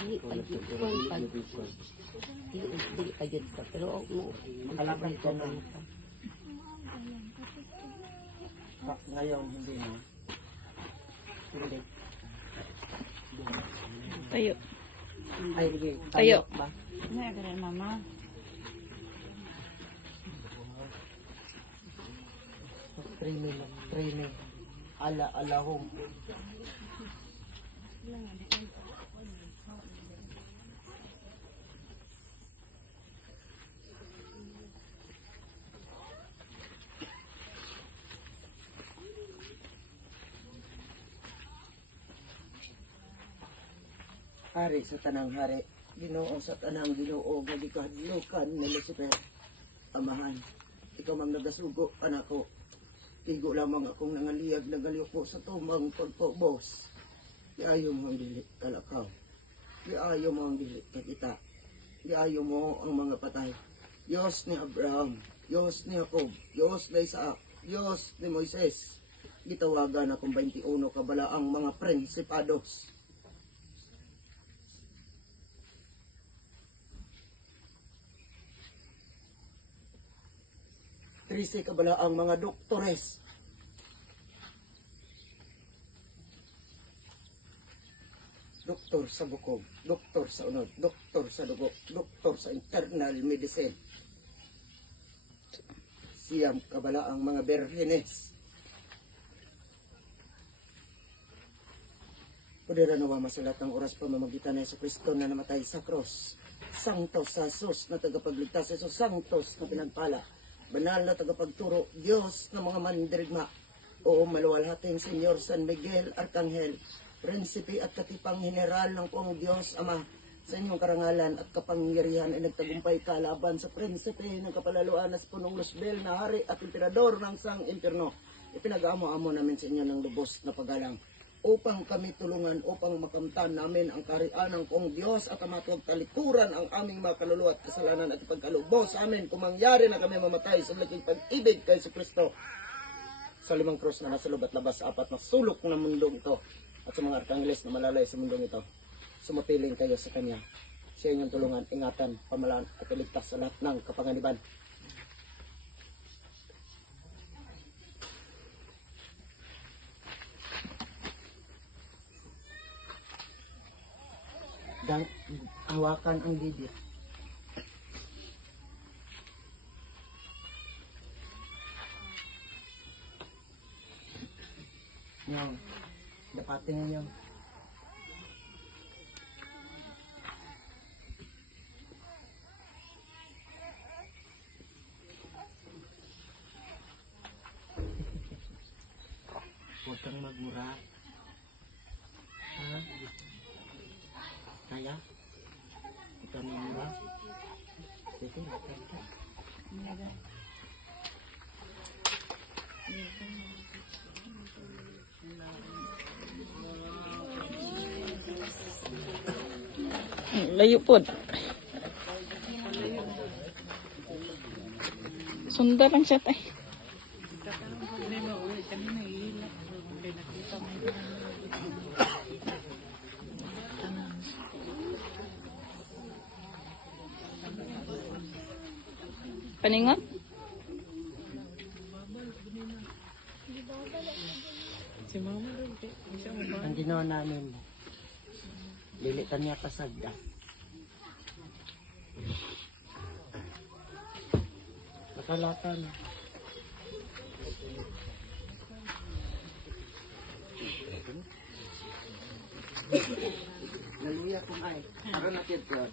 Dili pa yun pag dili pa yun ka. Pero mo makalabay ko na ito. Ngayon, hindi na. Hindi. Tayo. Ay, hindi. Tayo. Ba? Ano yung mama? Training. Ala home. Hari sa tanang hari, Ginoo sa tanang Ginoo, nga gikahadlukan ni Lucifer. Amahan, ikaw mang nagasugo, anak ko. Tigo lamang akong nangaliyag, nagaliyoko sa tumang pagpobos. Di ayaw mo ang dili kalakaw. Di ayaw mo ang dili kakita. Di ayaw mo ang mga patay. Diyos ni Abraham, Diyos ni Jacob, Diyos ni Isaac, Diyos ni Moises. Gitawagan akong 21 kabalaang mga prinsipados. 13 kabalaang mga doktores. Doktor sa bukog, doktor sa unod, doktor sa dugo, doktor sa internal medicine. Siyam kabalaang mga berhenes. Pudera nawa masalat ng oras pamamagitan na sa Kristo na namatay sa cross. Santos sa Jesus na tagapagligtas, Jesus Santos na pinagpala. Banal na tagapagturo, Diyos na mga mandirigma. O maluwalhating Senyor San Miguel Arcangel, Prinsipe at Katipang General ng Pong Diyos Ama, sa inyong karangalan at kapangyarihan ay nagtagumpay kalaban sa Prinsipe ng kapalaluan as punong Luzbel na hari at emperador ng sang impyerno. Ipinag-amo-amo namin sa inyo ng lubos na paggalang upang kami tulungan, upang makamtan namin ang kaharian ng Pong Diyos at matawag talikuran ang aming mga kaluluwa at kasalanan at ipagkalubos sa amin kung mangyari na kami mamatay sa malaking pag-ibig kay Kristo. Sa 5 krus na nasa lubat labas 4 na sulok ng mundong ito at sa mga arkangles na malalay sa mundong ito, sumapiling kayo sa Kanya. Siya inyong tulungan, ingatan, pamalaan at iligtas sa lahat ng kapanganiban. Dan hawakan ang bibig. Yang dapatin niyo. Huwag kang magmura. Ha? Kaya? Ikaw mamura? Sige, makan ka. Layo po. Sunda lang siya tayo. Paningon? Ang ginawa namin, lilitan niya pasagda. Nakalatan. Naluya kung ay. Para natin ito.